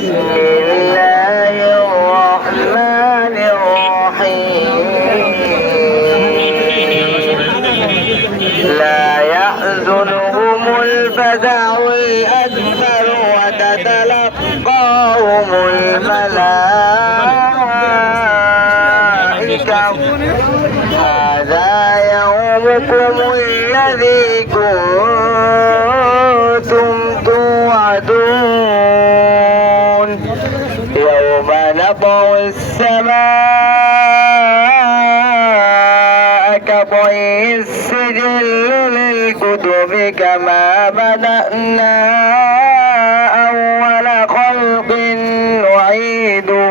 بسم الله الرحمن الرحيم لا يحزنهم الفزع الأكبر وتتلقاهم الملائكة هذا يومكم الذي كنتم توعدون يوم نطوي السماء كطي السجل للكتب كما بدأنا أول خلق نعيده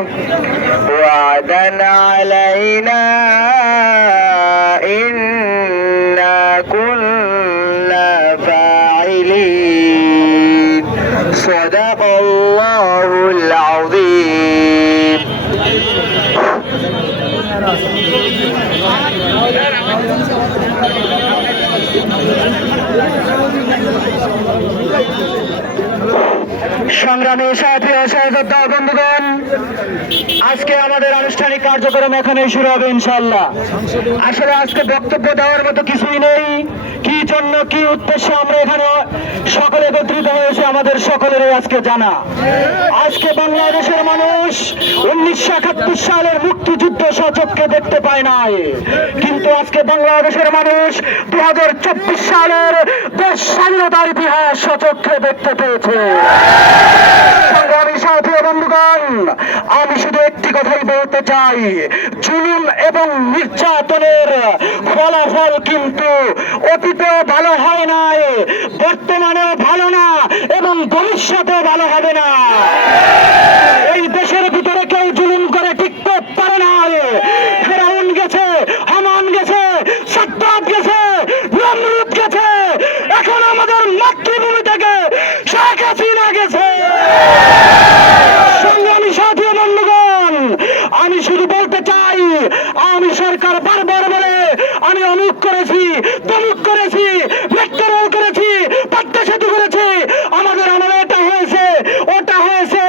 وعدا علينا إنا كنا فاعلين صدق الله العظيم সংগ্রামী সাথী ও সহযোদ্ধা বন্ধুগণ, আজকে আমাদের আনুষ্ঠানিক কার্যক্রম এখানেই শুরু হবে ইনশাআল্লাহ। আসলে আজকে বক্তব্য দেওয়ার মতো কিছুই নেই। কি জন্য কি উদ্দেশ্যে আমরা এখানে সকলে একত্রিত হয়েছে আমাদের সকলেরই আজকে জানা। আজকে বাংলাদেশের মানুষ 1971 সালের মুক্তিযুদ্ধ সচক্ষে দেখতে পায় নাই, কিন্তু আজকে বাংলাদেশের মানুষ 2024 সালের দেশ স্বাধীনতার ইতিহাস সচক্ষে দেখতে পেয়েছে। সংগ্রামী সাথী বন্ধুগণ, আমি শুধু একটি কথাই বলতে চাই, জুলুম এবং নির্যাতনের ফলাফল কিন্তু অতীতেও ভালো হয় নাই, বর্তমানেও ভালো না এবং ভবিষ্যতেও ভালো হবে না। এই দেশের ভিতরে কেউ জুলুম করে টিকতে পারে না। ফেরাউন গেছে, হামান গেছে, সাদ্দাত গেছে, নমরুদ গেছে, এখন আমাদের মাতৃভূমি থেকে শেখ হাসিনা গেছে। সংগ্রামী সাথী বন্ধুগণ, আমি শুধু বলতে চাই, আমি সরকার বারবার বলে আমি অমুক করেছি, তমুক করেছি, মেট্রো রেল করেছি, পদ্মা সেতু করেছি, আমাদের আমলে এটা হয়েছে ওটা হয়েছে,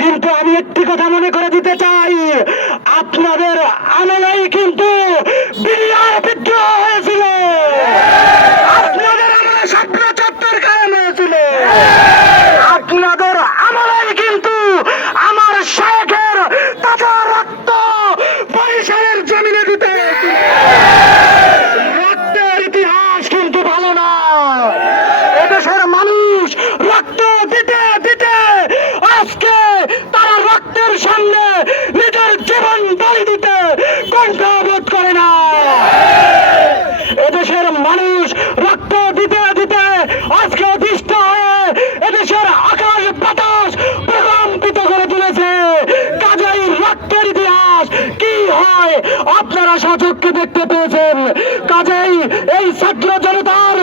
কিন্তু আমি একটি কথা মনে করে দিতে চাই, আপনাদের আমলেই কিন্তু বিডিআর বিদ্রোহ হয়েছিল, আপনাদের আমলে স্বপ্ন চত্বর কায়েম হয়েছিল, আপনাদের আমলেই কিন্তু আমার শেখের তাজা রক্ত বরিশালের জমিনে দিতে হয়েছিল। রক্তের ইতিহাস কিন্তু ভালো না। এদেশের মানুষ রক্ত দিতে দিতে আজকে তারা রক্তের সামনে নিজের জীবন বলি দিতে কণ্ঠবোধ করে না। এদেশের মানুষ রক্ত দিতে দিতে আজকে অতিষ্ঠ হয়ে এদেশের আকাশ বাতাস প্রকম্পিত করে তুলেছে। কাজেই রক্তের ইতিহাস কি হয় আপনারা সচক্ষে দেখতে পেয়েছেন। কাজেই এই ছাত্র জনতার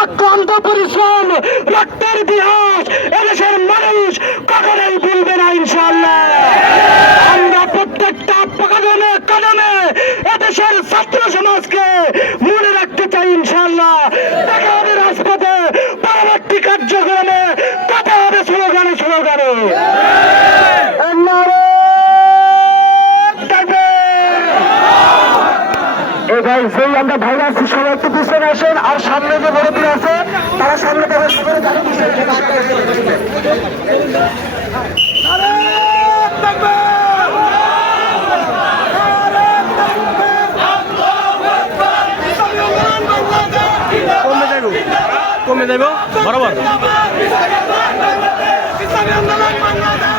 অক্লান্ত পরিশ্রম, রক্তের ইতিহাস এদেশের মানুষ কখনোই ভুলবে না ইনশাআল্লাহ। আমরা প্রত্যেকটা কদমে কদমে এদেশের ছাত্র সমাজকে মনে রাখতে চাই ইনশাআল্লাহ। দেখা হবে রাজপথে, পরবর্তী কার্যক্রমে কথা হবে স্লোগানে স্লোগানে। ভাই যেই আমরা ভাইরা আছি সবাই একটু পিছনে আসেন, আর সামনে যে বড়দের আছে তারা সামনে প্রবেশ করে কমে যাইব বরাবর। ইসলামী আন্দোলন বাংলাদেশ